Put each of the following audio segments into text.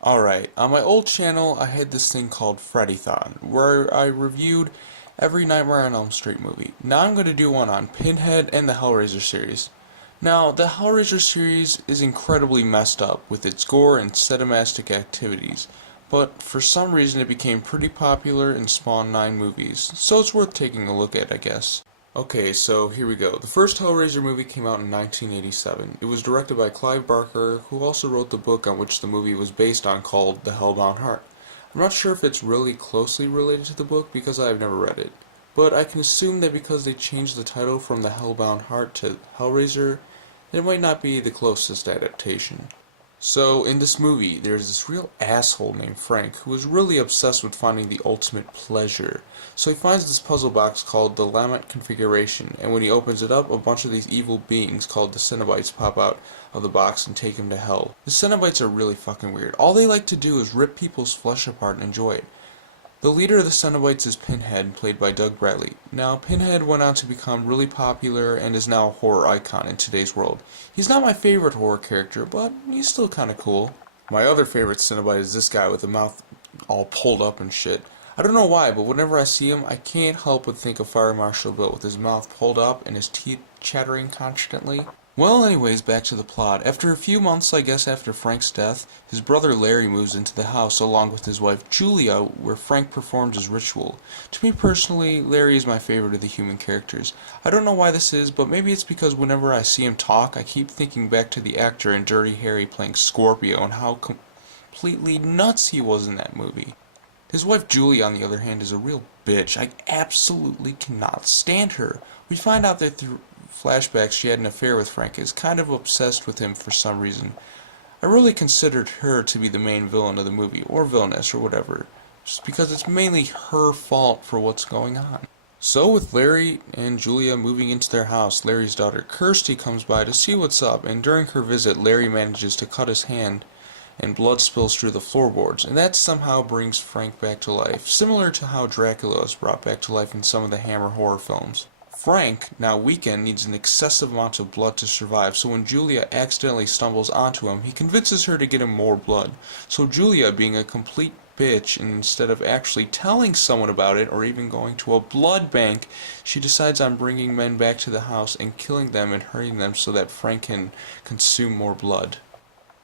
Alright, on my old channel I had this thing called Freddython, where I reviewed every Nightmare on Elm Street movie. Now I'm going to do one on Pinhead and the Hellraiser series. Now, the Hellraiser series is incredibly messed up with its gore and cinematic activities, but for some reason it became pretty popular and spawned 9 movies, so it's worth taking a look at, I guess. Okay, so here we go. The first Hellraiser movie came out in 1987. It was directed by Clive Barker, who also wrote the book on which the movie was based on called The Hellbound Heart. I'm not sure if it's really closely related to the book because I've never read it, but I can assume that because they changed the title from The Hellbound Heart to Hellraiser, it might not be the closest adaptation. So, in this movie, there's this real asshole named Frank who is really obsessed with finding the ultimate pleasure. So he finds this puzzle box called the Lament Configuration, and when he opens it up, a bunch of these evil beings called the Cenobites pop out of the box and take him to hell. The Cenobites are really fucking weird. All they like to do is rip people's flesh apart and enjoy it. The leader of the Cenobites is Pinhead, played by Doug Bradley. Now, Pinhead went on to become really popular and is now a horror icon in today's world. He's not my favorite horror character, but he's still kinda cool. My other favorite Cenobite is this guy with the mouth all pulled up and shit. I don't know why, but whenever I see him, I can't help but think of Fire Marshal Bill with his mouth pulled up and his teeth chattering constantly. Well, anyways, back to the plot. After a few months, I guess after Frank's death, his brother Larry moves into the house along with his wife Julia, where Frank performs his ritual. To me personally, Larry is my favorite of the human characters. I don't know why this is, but maybe it's because whenever I see him talk, I keep thinking back to the actor in Dirty Harry playing Scorpio and how completely nuts he was in that movie. His wife Julia, on the other hand, is a real bitch. I absolutely cannot stand her. We find out that through flashbacks she had an affair with Frank, is kind of obsessed with him for some reason. I really considered her to be the main villain of the movie, or villainess, or whatever, just because it's mainly her fault for what's going on. So with Larry and Julia moving into their house, Larry's daughter Kirsty comes by to see what's up, and during her visit Larry manages to cut his hand and blood spills through the floorboards, and that somehow brings Frank back to life, similar to how Dracula is brought back to life in some of the Hammer horror films. Frank, now weakened, needs an excessive amount of blood to survive, so when Julia accidentally stumbles onto him, he convinces her to get him more blood. So Julia, being a complete bitch, and instead of actually telling someone about it, or even going to a blood bank, she decides on bringing men back to the house and killing them and hurting them so that Frank can consume more blood.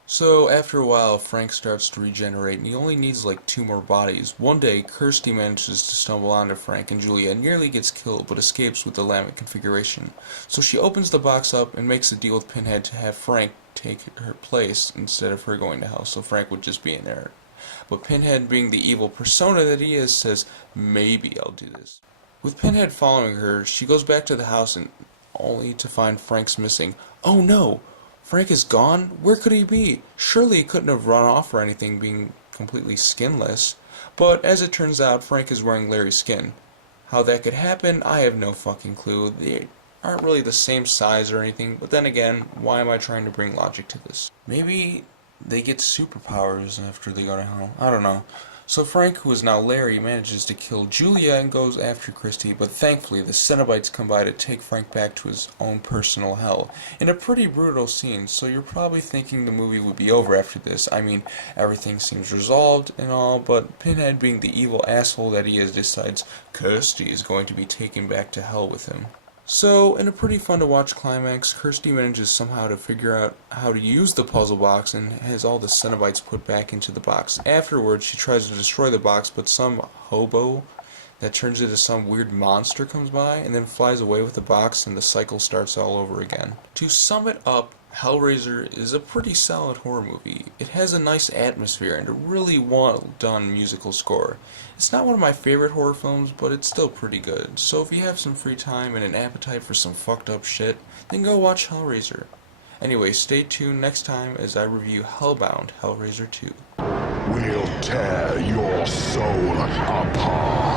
So, after a while, Frank starts to regenerate, and he only needs like 2 more bodies. One day, Kirsty manages to stumble onto Frank, and Julia nearly gets killed, but escapes with the Lament Configuration. So she opens the box up and makes a deal with Pinhead to have Frank take her place instead of her going to hell, so Frank would just be in there. But Pinhead, being the evil persona that he is, says, maybe I'll do this. With Pinhead following her, she goes back to the house, and only to find Frank's missing. Oh no! Frank is gone? Where could he be? Surely he couldn't have run off or anything, being completely skinless. But as it turns out, Frank is wearing Larry's skin. How that could happen, I have no fucking clue. They aren't really the same size or anything, but then again, why am I trying to bring logic to this? Maybe they get superpowers after they go to hell. I don't know. So Frank, who is now Larry, manages to kill Julia and goes after Kirsty, but thankfully the Cenobites come by to take Frank back to his own personal hell. In a pretty brutal scene, so you're probably thinking the movie would be over after this. I mean, everything seems resolved and all, but Pinhead, being the evil asshole that he is, decides Kirsty is going to be taken back to hell with him. So, in a pretty fun to watch climax, Kirsty manages somehow to figure out how to use the puzzle box and has all the Cenobites put back into the box. Afterwards, she tries to destroy the box, but some hobo that turns into some weird monster comes by and then flies away with the box, and the cycle starts all over again. To sum it up, Hellraiser is a pretty solid horror movie. It has a nice atmosphere and a really well done musical score. It's not one of my favorite horror films, but it's still pretty good. So if you have some free time and an appetite for some fucked up shit, then go watch Hellraiser. Anyway, stay tuned next time as I review Hellbound Hellraiser 2. We'll tear your soul apart.